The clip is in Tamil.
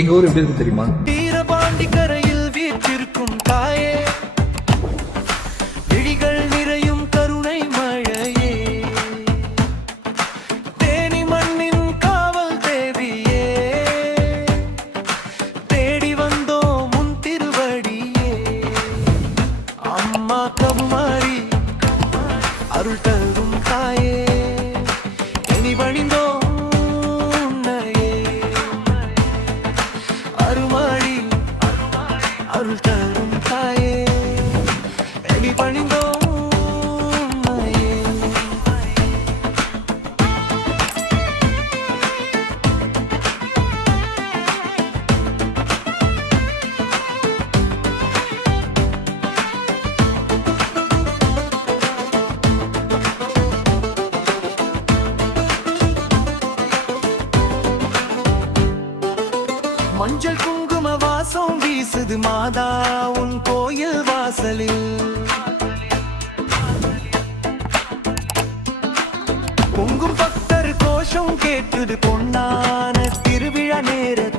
எங்க ஊர் எப்படி இருக்கு தெரியுமா? வீரபாண்டி கரையில் வீற்றிருக்கும் தாயே, விழிகள் நிறையும் கருணை மழையே, தேனி மண்ணின் காவல் தேவியே, தேடி வந்தோம் முன் திருவடியே. அம்மா கவுமாரி அருள் தரும் தாயே, இனி வழிந்தோம் அருமாடி அருள் தரும் தாயே, எலி பணிந்தோம் உம்மையே. மஞ்சள் குங்கும வாசம் வீசுது மாதா உன் கோயில் வாசலில், பொங்கும் பக்தர் கோஷம் கேட்டுது பொன்னான திருவிழா நேரத்தில்.